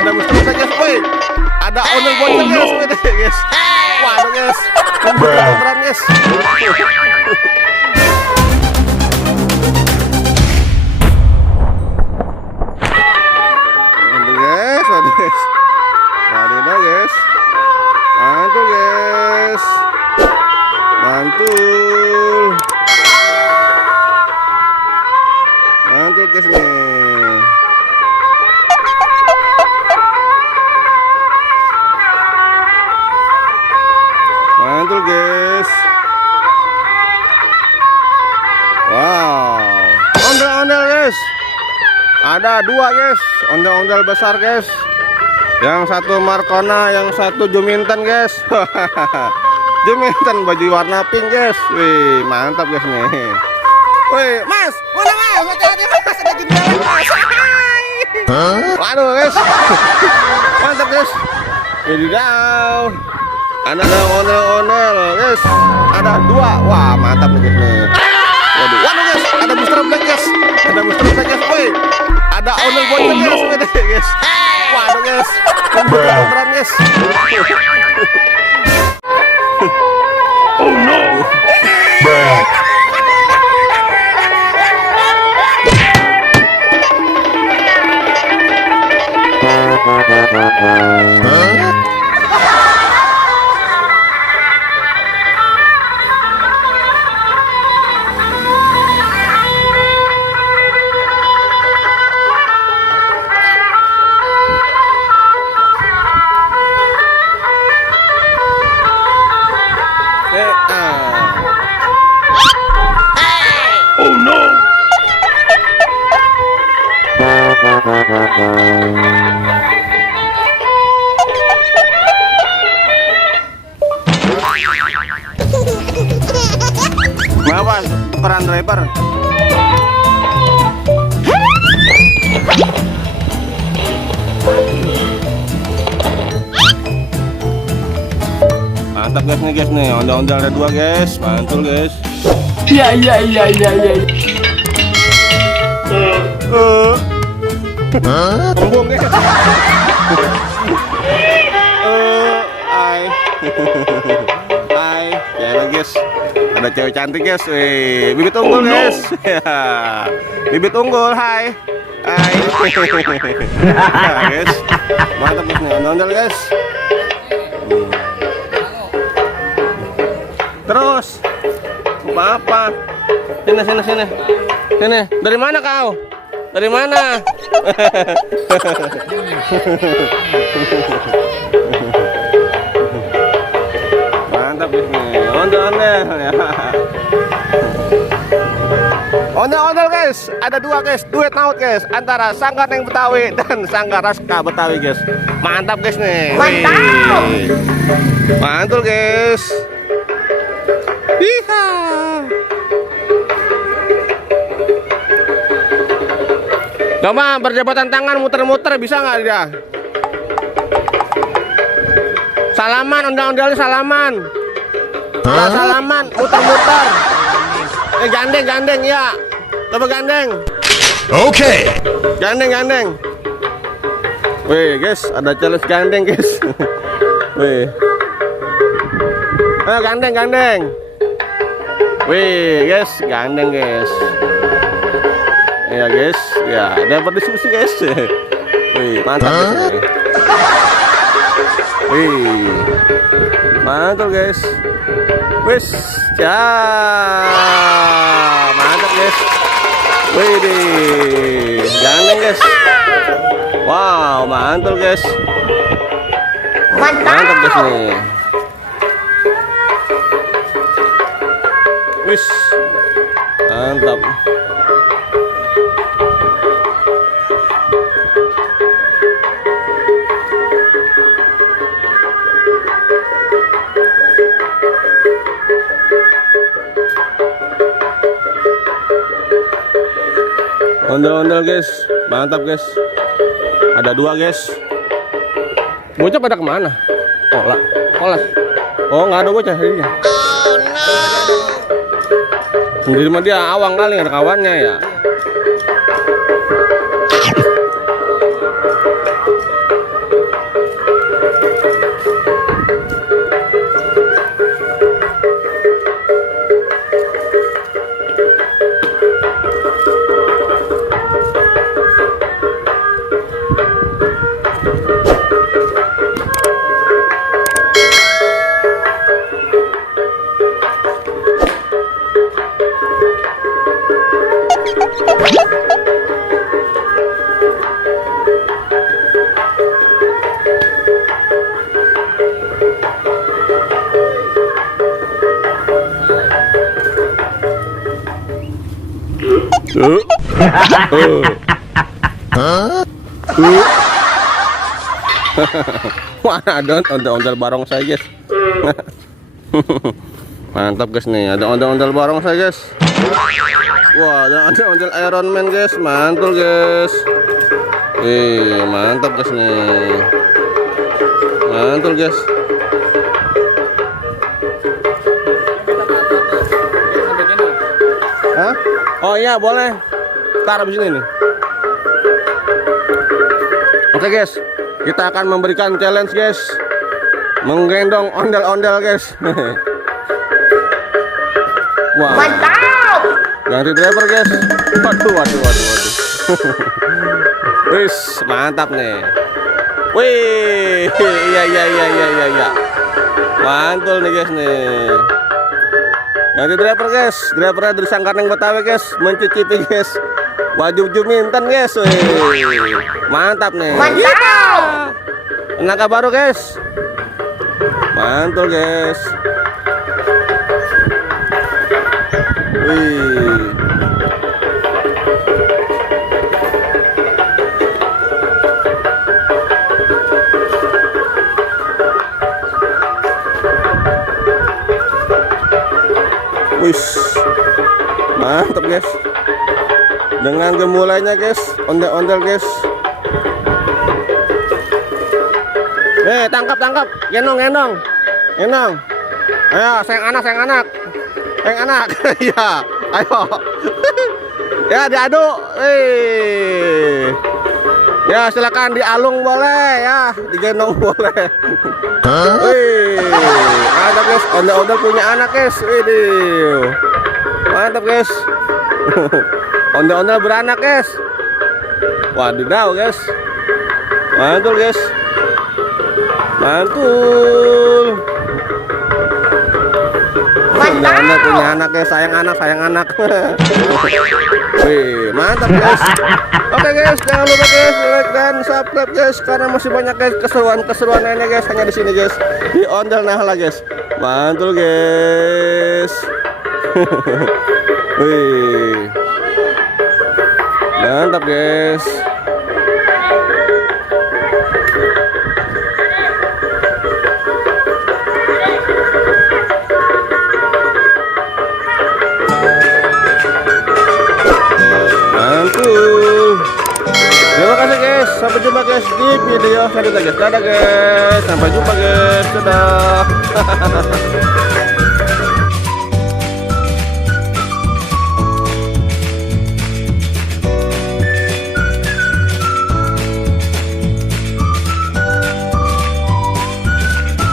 Ada booster guys, woi. Ada owner bocor guys, guys. Waduh guys, beneran guys. Waduh guys, waduh guys. Mantul guys, mantul, mantul guys nih. Mantul guys. Wow, ondel-ondel guys. Ada dua guys, ondel-ondel besar guys. Yang satu Marcona, yang satu Juminten guys. Juminten baju warna pink guys. Wih, mantap guys nih. Wih, Mas, mana Mas? Hati-hati Mas, ada jendela Mas. Waduh guys. Mantap guys. Jadi down. Ada ondel-ondel guys. Ada dua. Wah, mantap nih guys nih. Waduh, waduh guys, ada booster black guys. Ada booster black guys. Wih, ada ondel bocor guys. Waduh guys, beneran guys. Oh no. Oh no. Kenapa? Tukeran driver. Mantap guys nih, ondel-ondel ada dua guys, mantul guys. Ya. Sombong guys. Hai, ya guys. Ada cewek cantik guys. Wih, bibit unggul guys. Bibit unggul, hai. Hai. Nah, guys. Mantap guys nih, ondel-ondel guys. Terus apa? Sini. Sini. Dari mana kau? Dari mana? Mantap guys nih, ondel-ondel ya. Ondel-ondel guys, ada dua guys, duet maut guys, antara Sanggar Neng Betawi dan Sanggar Raska Betawi guys. Mantap guys nih. Mantap. Mantul guys. Hiha. Coba berjabatan tangan muter-muter, bisa nggak dia? Salaman, ondel-ondel salaman. Nah, salaman, muter-muter. Gandeng ya. Coba gandeng. Oke. Gandeng. Wih guys, ada challenge gandeng guys. Wih. Ayo gandeng. Wih guys, gandeng guys. Ya guys, ya dapat diskusi guys. Wih, mantap guys. Wih, mantap guys. Wis, ya, mantap guys. Wih, gandeng guys. Wow, mantul guys. Mantap guys nih. Wis, mantap. Ondel-ondel guys, mantap guys. Ada dua guys. Bocah pada kemana? Kolas. Oh, nggak ada bocah ini. Sendiri mah dia awang kali, nggak ada kawannya ya. Wah, ada ondel-ondel barong saya guys. Mantap guys nih, ada ondel-ondel barong saya guys. Wah, ada ondel-ondel Iron Man guys, mantul guys. Mantap guys nih, mantul guys. Hah? Oh iya boleh, taruh di sini nih. Oke guys, kita akan memberikan challenge guys, menggendong ondel-ondel guys. Wah, mantap. Ganti driver guys. Waduh. Wis, mantap nih. Wih, iya. Mantul nih guys nih. Ganti driver guys, drivernya dari Sangkarneng Betawi guys, mencicipi guys. Wajib Juminten guys. Wih, mantap nih. Mantap. Tenaga baru guys. Mantul guys. Wih. Wih. Mantap guys. Dengan gemulainya guys, ondel-ondel guys. Tangkap, gendong. Ayo, sayang anak. Iya, ayo. Ya, diadu. Ya, silakan dialung boleh ya, digendong boleh. Mantap guys, ondel-ondel punya anak guys. Mantap guys. Ondel-ondel beranak guys. Wadidaw guys. Mantul guys. Mantul. Ondel-ondel punya anak guys, sayang anak. Wih, mantap guys. Oke guys, jangan lupa guys like dan subscribe guys, karena masih banyak guys keseruan ini guys, hanya di sini guys, di Ondel Nahala guys. Mantul guys. Wih. Mantap guys. Mantul. Terima kasih guys. Sampai jumpa guys di video selanjutnya guys. Dadah guys. Sampai jumpa guys. Dadah.